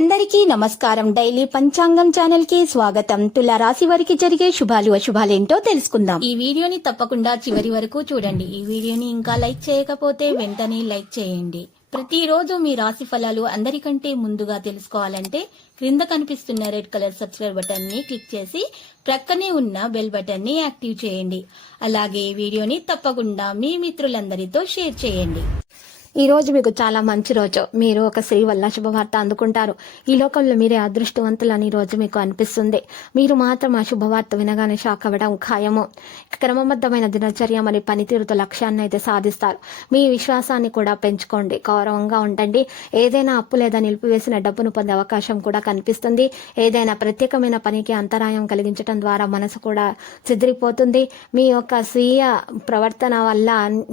అందరికీ నమస్కారం. డైలీ పంచాంగం ఛానల్ కి స్వాగతం. తుల రాశి వారికి జరిగే శుభాలు అశుభాలేంటో తెలుసుకుందాం. ఈ వీడియోని తప్పకుండా చివరి వరకు చూడండి. ఈ వీడియోని ఇంకా లైక్ చేయకపోతే వెంటనే లైక్ చేయండి. ప్రతిరోజు మీ రాశి ఫలాలు అందరికంటే ముందుగా తెలుసుకోవాలంటే క్రింద కనిపిస్తున్న రెడ్ కలర్ సబ్స్క్రైబ్ బటన్ ని క్లిక్ చేసి ప్రక్కనే ఉన్న బెల్ బటన్ ని యాక్టివ్ చేయండి. అలాగే వీడియోని తప్పకుండా మీ మిత్రులందరితో షేర్ చేయండి. ఈ రోజు మీకు చాలా మంచి రోజు. మీరు ఒక స్త్రీ వల్ల శుభవార్త అందుకుంటారు. ఈ లోకంలో మీరే అదృష్టవంతులని ఈ రోజు మీకు అనిపిస్తుంది. మీరు మాత్రం ఆ శుభవార్త వినగానే షాక్ అవ్వడం ఖాయము. క్రమబద్ధమైన దినచర్య మరియు పనితీరుతో లక్ష్యాన్ని అయితే సాధిస్తారు. మీ విశ్వాసాన్ని కూడా పెంచుకోండి. గౌరవంగా ఉండండి. ఏదైనా అప్పు లేదా నిలిపివేసిన డబ్బును పొందే అవకాశం కూడా కనిపిస్తుంది. ఏదైనా ప్రత్యేకమైన పనికి అంతరాయం కలిగించడం ద్వారా మనసు కూడా చెదిరిపోతుంది. మీ యొక్క స్వీయ ప్రవర్తన వల్ల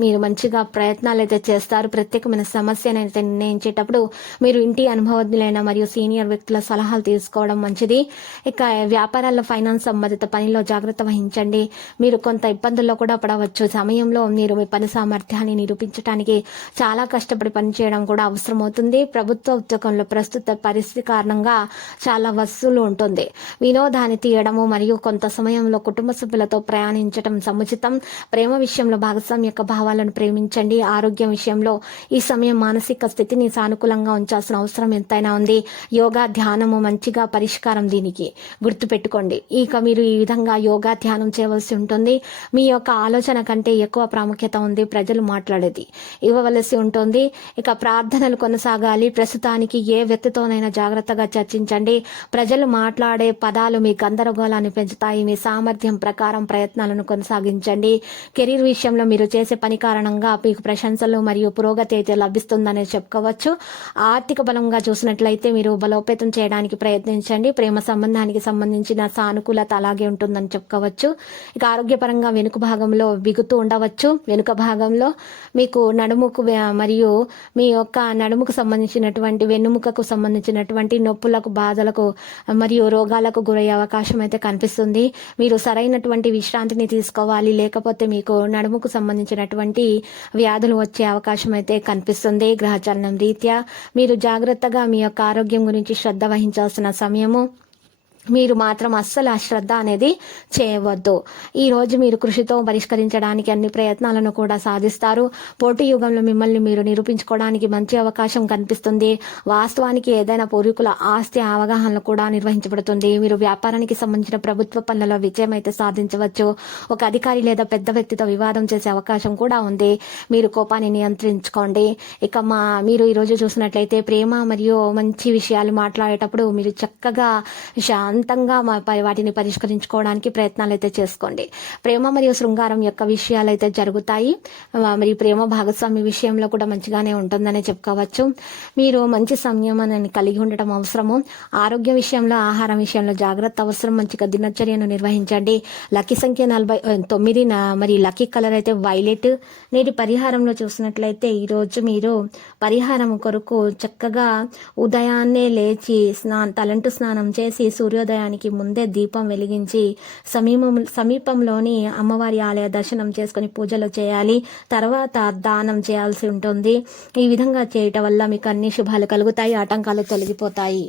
మీరు మంచిగా ప్రయత్నాలు అయితే చేస్తారు. ప్రత్యేకమైన సమస్యను అయితే నిర్ణయించేటప్పుడు మీరు ఇంటి అనుభవజ్ఞులైన మరియు సీనియర్ వ్యక్తుల సలహాలు తీసుకోవడం మంచిది. ఇక వ్యాపారాల్లో ఫైనాన్స్ సంబంధిత పనిలో జాగ్రత్త వహించండి. మీరు కొంత ఇబ్బందుల్లో కూడా పడవచ్చు. సమయంలో మీరు మీ పని సామర్థ్యాన్ని నిరూపించడానికి చాలా కష్టపడి పనిచేయడం కూడా అవసరమవుతుంది. ప్రభుత్వ ఉద్యోగంలో ప్రస్తుత పరిస్థితి కారణంగా చాలా వసూలు ఉంటుంది. వినోదాన్ని తీయడము మరియు కొంత సమయంలో కుటుంబ సభ్యులతో ప్రయాణించడం సముచితం. ప్రేమ విషయంలో భాగస్వామి యొక్క భావాలను ప్రేమించండి. ఆరోగ్యం విషయంలో ఈ సమయం మానసిక స్థితిని సానుకూలంగా ఉంచాల్సిన అవసరం ఎంతైనా ఉంది. యోగా ధ్యానము మంచిగా పరిష్కారం దీనికి గుర్తుపెట్టుకోండి. ఇక మీరు ఈ విధంగా యోగా ధ్యానం చేయవలసి ఉంటుంది. మీ యొక్క ఆలోచన కంటే ఎక్కువ ప్రాముఖ్యత ఉంది ప్రజలు మాట్లాడేది ఇవ్వవలసి ఉంటుంది. ఇక ప్రార్థనలు కొనసాగాలి. ప్రస్తుతానికి ఏ వ్యక్తితోనైనా జాగ్రత్తగా చర్చించండి. ప్రజలు మాట్లాడే పదాలు మీ గందరగోళాన్ని పెంచుతాయి. మీ సామర్థ్యం ప్రకారం ప్రయత్నాలను కొనసాగించండి. కెరీర్ విషయంలో మీరు చేసే పని కారణంగా మీకు ప్రశంసలు మరియు పురోగతి అయితే లభిస్తుందని చెప్పుకోవచ్చు. ఆర్థిక బలంగా చూసినట్లయితే మీరు బలోపేతం చేయడానికి ప్రయత్నించండి. ప్రేమ సంబంధానికి సంబంధించిన సానుకూలత అలాగే ఉంటుందని చెప్పుకోవచ్చు. ఇక ఆరోగ్యపరంగా వెనుక భాగంలో బిగుతూ ఉండవచ్చు. వెనుక భాగంలో మీకు నడుముకు మరియు మీ యొక్క నడుముకు సంబంధించినటువంటి వెన్నుముకకు సంబంధించినటువంటి నొప్పులకు బాధలకు మరియు రోగాలకు గురయ్యే అవకాశం అయితే కనిపిస్తుంది. మీరు సరైనటువంటి విశ్రాంతిని తీసుకోవాలి. లేకపోతే మీకు నడుముకు సంబంధించినటువంటి వ్యాధులు వచ్చే అవకాశం అయితే కనిపిస్తుంది. గ్రహచలనం రీత్యా మీరు జాగ్రత్తగా మీ యొక్క ఆరోగ్యం గురించి శ్రద్ధ వహించాల్సిన సమయము. మీరు మాత్రం అస్సలు అశ్రద్ధ అనేది చేయవద్దు. ఈ రోజు మీరు కృషితో పరిష్కరించడానికి అన్ని ప్రయత్నాలను కూడా సాధిస్తారు. పోటీ యుగంలో మిమ్మల్ని మీరు నిరూపించుకోవడానికి మంచి అవకాశం కనిపిస్తుంది. వాస్తవానికి ఏదైనా పూర్వీకుల ఆస్తి అవగాహనలు కూడా నిర్వహించబడుతుంది. మీరు వ్యాపారానికి సంబంధించిన ప్రభుత్వ పనులలో విజయం అయితే సాధించవచ్చు. ఒక అధికారి లేదా పెద్ద వ్యక్తితో వివాదం చేసే అవకాశం కూడా ఉంది. మీరు కోపాన్ని నియంత్రించుకోండి. ఇక మీరు ఈరోజు చూసినట్లయితే ప్రేమ మరియు మంచి విషయాలు మాట్లాడేటప్పుడు మీరు చక్కగా అంతంగా వాటిని పరిష్కరించుకోవడానికి ప్రయత్నాలు అయితే చేసుకోండి. ప్రేమ మరియు శృంగారం యొక్క విషయాలు అయితే జరుగుతాయి. మరి ప్రేమ భాగస్వామి విషయంలో కూడా మంచిగానే ఉంటుందని చెప్పుకోవచ్చు. మీరు మంచి సంయమనాన్ని కలిగి ఉండటం అవసరము. ఆరోగ్య విషయంలో ఆహారం విషయంలో జాగ్రత్త అవసరం. మంచిగా దినచర్యను నిర్వహించండి. లక్కీ సంఖ్య 49. మరి లక్కీ కలర్ అయితే వైలెట్. నేటి పరిహారంలో చూసినట్లయితే ఈరోజు మీరు పరిహారం కొరకు చక్కగా ఉదయాన్నే లేచి తలంటు స్నానం చేసి సూర్యోదయానికి ముందే దీపం వెలిగించి సమీపంలోని అమ్మవారి ఆలయ దర్శనం చేసుకుని పూజలు చేయాలి. తర్వాత దానం చేయాల్సి ఉంటుంది. ఈ విధంగా చేయటం వల్ల మీకు అన్ని శుభాలు కలుగుతాయి. ఆటంకాలు తొలగిపోతాయి.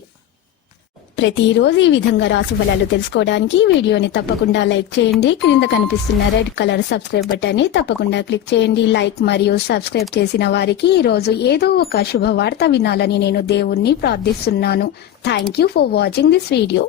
ప్రతిరోజు ఈ విధంగా రాశి ఫలాలు తెలుసుకోవడానికి వీడియోని తప్పకుండా లైక్ చేయండి. క్రింద కనిపిస్తున్న రెడ్ కలర్ సబ్స్క్రైబ్ బటన్ ని తప్పకుండా క్లిక్ చేయండి. లైక్ మరియు సబ్స్క్రైబ్ చేసిన వారికి ఈ రోజు ఏదో ఒక శుభవార్త వినాలని నేను దేవుణ్ణి ప్రార్థిస్తున్నాను. Thank you for watching this video.